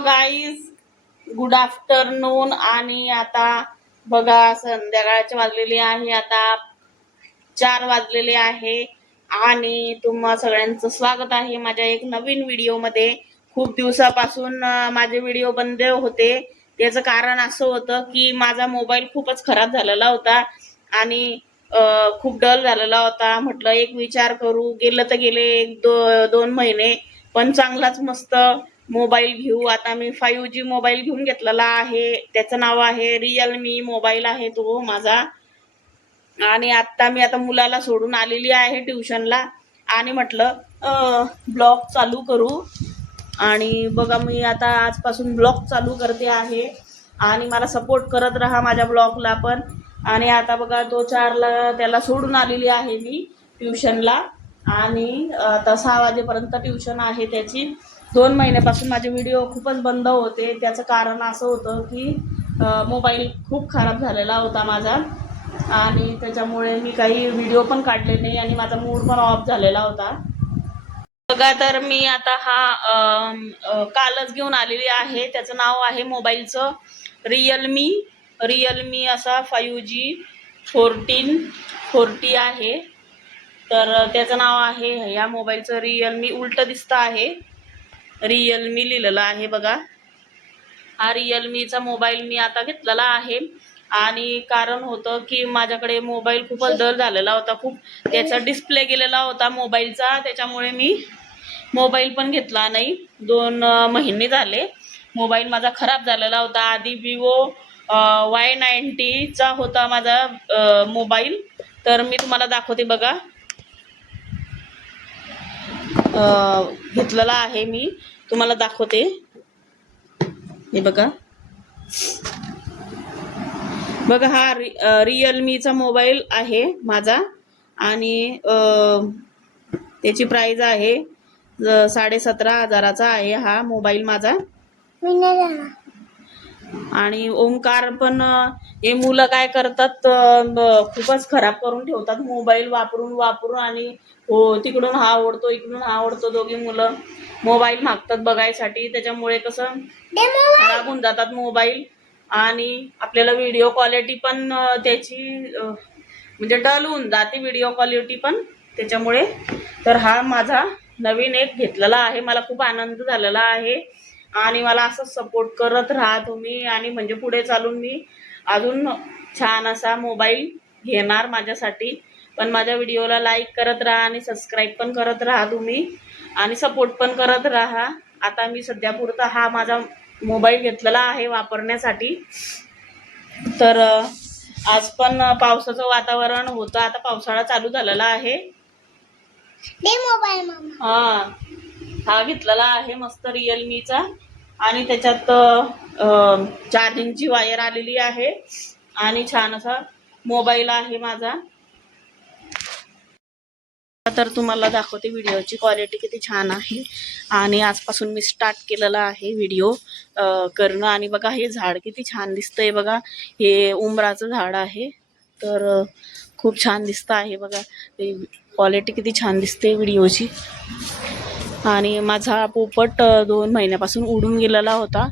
Guys, good afternoon. आणि आता बघा संध्याकाळचे वाजलेले आहे, आता 4 वाजलेले आहे आणि तुम्हा सगळ्यांचं स्वागत आहे माझ्या एक नवीन व्हिडिओ मध्ये. खूप दिवसापासून माझे व्हिडिओ बंद होते. त्याचं कारण असं होतं की माझा मोबाईल खूपच खराब झालेला होता आणि खूप डल झालेला होता. म्हटलं एक विचार करू, गेलं तर गेले 1-2 महिने, पण चांगलाच मस्त मोबाईल घेऊ. आता मी 5G मोबाईल घेऊन घेतलेला आहे. त्याचं नाव आहे रिअलमी मोबाईल आहे तो माझा. आणि आता मुलाला सोडून आलेली आहे ट्युशनला आणि म्हटलं ब्लॉग चालू करू. आणि बघा मी आता आजपासून ब्लॉग चालू करते आहे आणि मला सपोर्ट करत राहा माझ्या ब्लॉगला पण. आणि आता बघा तो 4ला त्याला सोडून आलेली आहे मी ट्युशनला आणि आता 6 वाजेपर्यंत ट्युशन आहे त्याची. 2 महिन्यापासून माझे व्हिडिओ खूपच बंद होते. त्याचं कारण असं होतं की मोबाईल खूप खराब झालेला होता माझा आणि त्याच्यामुळे मी काही व्हिडिओ पण काढले नाही आणि माझा मूड पण ऑफ झालेला होता. बघा तर मी आता हा कालच घेऊन आलेली आहे. त्याचं नाव आहे मोबाईलचं रिअलमी असा 5G 1440 आहे. तर त्याचं नाव आहे, या मोबाईलचं रिअलमी उलट दिसतं आहे, रिअलमी लिहिलेलं आहे बघा. हा रिअलमीचा मोबाईल मी आता घेतलेला आहे आणि कारण होतं की माझ्याकडे मोबाईल खूपच डल झालेला होता, खूप त्याचा डिस्प्ले गेलेला होता मोबाईलचा. त्याच्यामुळे मी मोबाईल पण घेतला नाही. 2 महिने झाले मोबाईल माझा खराब झालेला होता. आधी विवो Y90चा होता माझा मोबाईल. तर मी तुम्हाला दाखवते बघा, घेतलेला आहे मी, तुम्हाला दाखवते. हे बघा हा रिअलमीचा मोबाईल आहे माझा आणि त्याची प्राइस आहे 17,500चा आहे हा मोबाईल माझा. आणि ओमकार पण, हे मुलं काय करतात, खूपच खराब करून ठेवतात मोबाईल वापरून आणि तिकडून हा ओढतो इकडून हा ओढतो. दोघी मुलं मोबाईल मागतात बघायसाठी, त्याच्यामुळे कसं खराब होऊन जातात मोबाईल आणि आपल्याला व्हिडिओ क्वालिटी पण त्याची म्हणजे डल होऊन जाते व्हिडिओ क्वालिटी पण त्याच्यामुळे. तर हा माझा नवीन एक घेतलेला आहे, मला खूप आनंद झालेला आहे आणि मला असं सपोर्ट करत राहा तुम्ही. आणि म्हणजे पुढे चालून मी अजून छान असा मोबाईल घेणार माझ्यासाठी. पण माझ्या व्हिडिओला लाईक करत राहा आणि सबस्क्राईब पण करत राहा तुम्ही आणि सपोर्ट पण करत राहा. आता मी सध्या पुरता हा माझा मोबाईल घेतलेला आहे वापरण्यासाठी. तर आज पण पावसाचं वातावरण होतं, आता पावसाळा चालू झालेला आहे. हा घेतलेला आहे मस्त रिअलमीचा आणि त्याच्यात चार्जिंगची वायर आलेली आहे आणि छान असा मोबाईल आहे माझा. तर तुम्हाला दाखवते व्हिडिओची क्वालिटी किती छान आहे. आणि आजपासून मी स्टार्ट केलेला आहे व्हिडिओ करणं. आणि बघा हे झाड किती छान दिसतंय बघा, हे उंबराचं झाड आहे. तर खूप छान दिसतं आहे बघा, क्वालिटी किती छान दिसते व्हिडिओची. आणि माझा पोपट 2 महिन्यापासून उडून गेलेला होता,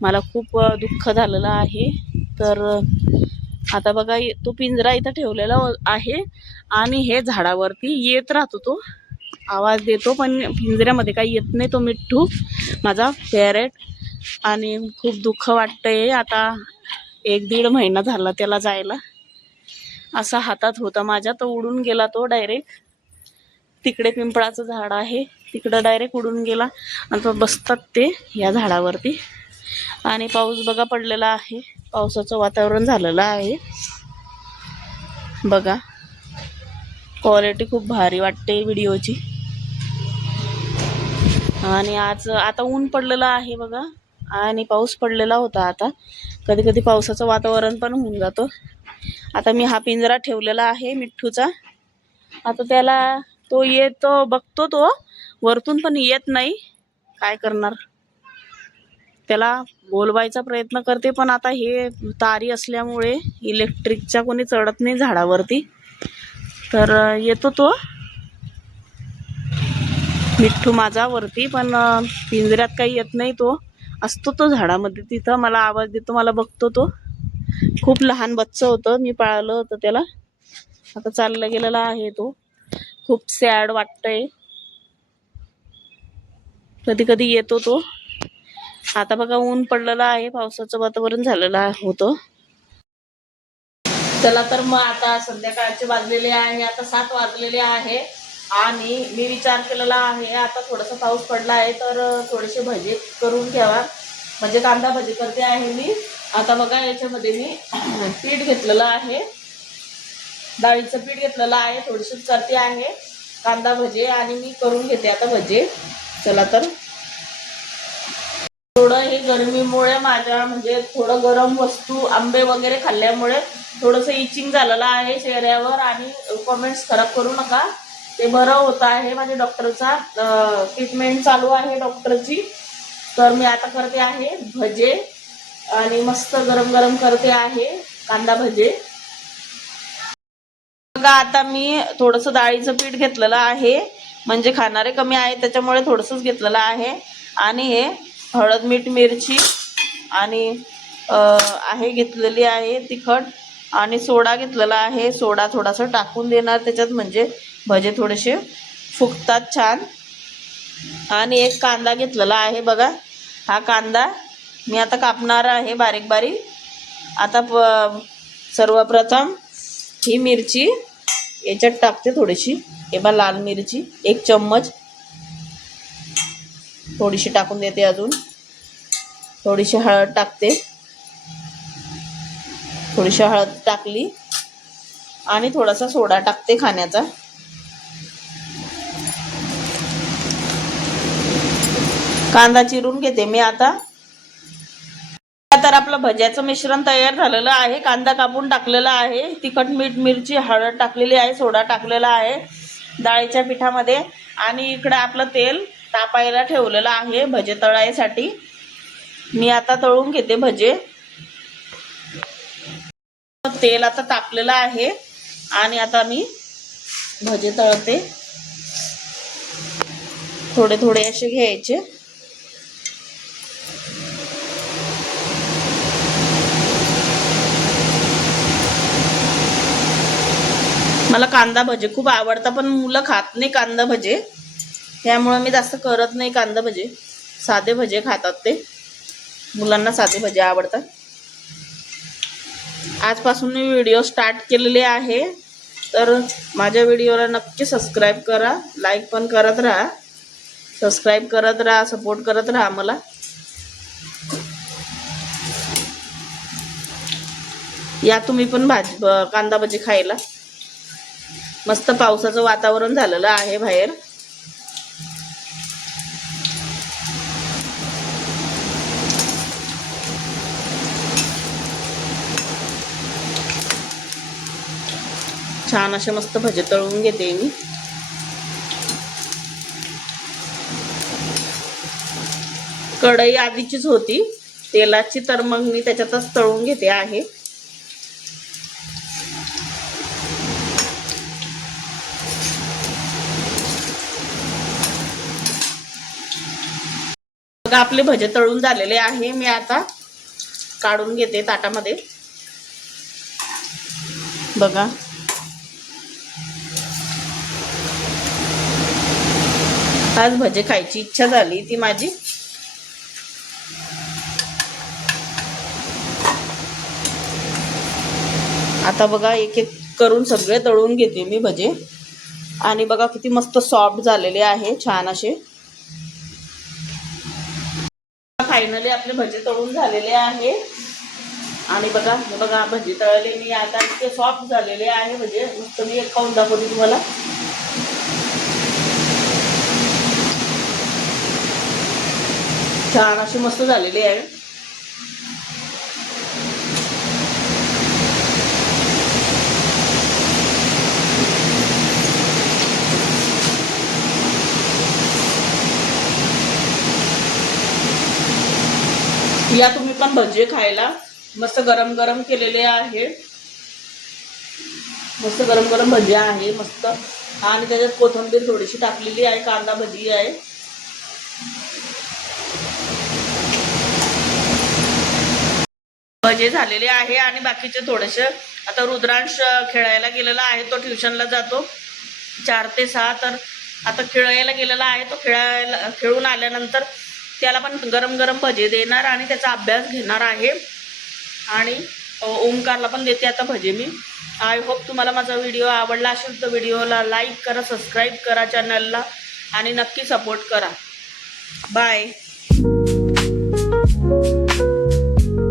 मला खूप दुःख झालेलं आहे. तर आता बघा तो पिंजरा इथं ठेवलेला आहे आणि हे झाडावरती येत राहतो, तो आवाज देतो पण पिंजऱ्यामध्ये काही येत नाही तो मिठ्ठू माझा पॅरेट. आणि खूप दुःख वाटतंय. आता 1-1.5 महिना झाला त्याला जायला, असा हातात होता माझ्या, तो उडून गेला तो डायरेक्ट. तिकडे पिंपळाचं झाड आहे, तिकडं डायरेक्ट उडून गेला आणि तो बसतात ते या झाडावरती. आणि पाऊस बघा पडलेला आहे, पावसाचं वातावरण झालेलं आहे बघा. क्वालिटी खूप भारी वाटते व्हिडिओची. आणि आज आता ऊन पडलेलं आहे बघा आणि पाऊस पडलेला होता. आता कधी कधी पावसाचं वातावरण पण होऊन जातो. आता मी हा पिंजरा ठेवलेला आहे मिठ्ठूचा, आता त्याला तो येतो बघतो, तो वरतून पण येत नाही, काय करणार. त्याला बोलवायचा प्रयत्न करते पण आता हे तारी असल्यामुळे इलेक्ट्रिकच्या कोणी चढत नाही झाडावरती. तर येतो तो मिठ्ठू माझा वरती, पण पिंजऱ्यात काही येत नाही तो. असतो तो झाडामध्ये, तिथं मला आवाज देतो, मला बघतो तो. खूप लहान बच्चं होतं, मी पाळलं होतं त्याला, आता चालला गेलेला आहे तो. खूप सॅड वाटतंय, कधी कधी येतो तो. आता बघा ऊन पडलेलं आहे, पावसाचं वातावरण झालेलं होतं. चला तर मग आता संध्याकाळचे वाजलेले आहे, आता 7 वाजलेले आहे आणि मी विचार केलेला आहे आता थोडासा पाऊस पडला आहे तर थोडेसे भजे करून घ्यावा, म्हणजे कांदा भजी करते आहे मी. आता बघा याच्यामध्ये मी पीठ घेतलेलं आहे, डाळीचं पीठ घेतलेलं आहे, थोडीशीच करते आहे कांदा भजे आणि मी करून घेते आता भजे. चला तर थोडं हे गरमीमुळे माझ्या म्हणजे थोडं गरम वस्तू आंबे वगैरे खाल्ल्यामुळे थोडंसं इचिंग झालेलं आहे चेहऱ्यावर आणि कमेंट्स खराब करू नका, ते बरं होत आहे. माझ्या डॉक्टरचा ट्रीटमेंट चालू आहे डॉक्टरची. तर मी आता करते आहे भजे आणि मस्त गरम गरम करते आहे कांदा भजे. बघा आता मी थोडंसं डाळीचं पीठ घेतलेलं आहे, म्हणजे खाणारे कमी आहे त्याच्यामुळे थोडंसंच घेतलेलं आहे. आणि हे हळद मीठ मिरची आणि आहे घेतलेली आहे तिखट आणि सोडा घेतलेला आहे. सोडा थोडासा टाकून देणार त्याच्यात, म्हणजे भजे थोडेसे फुगतात छान. आणि एक कांदा घेतलेला आहे बघा, हा कांदा मी आता कापणार आहे बारीक बारीक. आता सर्वप्रथम ही मिरची याच्यात टाकते थोडीशी, हे बघा लाल मिरची 1 चम्मच थोडीशी टाकून देते, अजून थोडीशी हळद टाकते, थोडीशी हळद टाकली आणि थोडासा सोडा टाकते खाण्याचा. कांदा चिरून घेते मी आता. तर आपलं भज्याचं मिश्रण तयार झालेलं आहे, कांदा कापून टाकलेला आहे, तिखट मीठ मिरची हळद टाकलेली आहे, सोडा टाकलेला आहे डाळीच्या पिठामध्ये. आणि इकडे आपलं तेल तापायला ठेवलेलं आहे भजे तळायसाठी. मी आता तळून घेते भजे. तेल आता तापलेलं आहे आणि आता मी भजे तळते. थोडे थोडे असे घ्यायचे. मला कांदा भजे खूप आवडतात, पण मुलं खात नाही कांदा भजे, त्यामुळे मी जास्त करत नाही कांदा भजे. साधे भजे खातात ते, मुलांना साधे भजे आवडतात. आजपासून मी व्हिडिओ स्टार्ट केलेले आहे, तर माझ्या व्हिडिओला नक्की सबस्क्राईब करा, लाईक पण करत राहा, सबस्क्राईब करत राहा, सपोर्ट करत राहा मला. या तुम्ही पण कांदा भजी खायला. मस्त पावसाचं वातावरण झालेलं आहे बाहेर. छान असे मस्त भजे तळून घेते मी. कढई आधीचीच होती तेलाची, तर मग मी त्याच्यातच तळून घेते आहे. बघा आपले भजे तळून झालेले आहे, मी आता काढून घेते ताटामध्ये. बघा आज भजे खायची इच्छा झाली ती माझी. आता बघा एक एक करून सगळे तळून घेते मी भजे. आणि बघा किती मस्त सॉफ्ट झालेले आहे, छान असे. फायनली आपले भजे तळून झालेले आहे. आणि बघा बघा भजी तळले मी आता, इतके सॉफ्ट झालेले आहे भजे. मस्त मी एक खाऊन दाखवते तुम्हाला. छान असे मस्त झालेले आहे. या तुम्ही पण भजे खायला. मस्त गरम गरम केलेले आहे, मस्त गरम गरम भजी आहे मस्त. आणि त्याच्यात कोथिंबीर थोडीशी टाकलेली आहे, कांदा भजी आहे. भजे झालेले आहे आणि बाकीचे थोडेसे. आता रुद्रांश खेळायला गेलेला आहे, तो ट्युशनला जातो 4 ते 6. तर आता खेळायला गेलेला आहे, तो खेळून आल्यानंतर त्याला पण गरम गरम भजे देणार आणि त्याचा अभ्यास घेणार आहे. आणि ओमकारला पण देते आता भजे मी. आय होप तुम्हाला माझा व्हिडिओ आवडला असेल तर व्हिडिओला लाईक करा, सबस्क्राईब करा चॅनलला आणि नक्की सपोर्ट करा. बाय.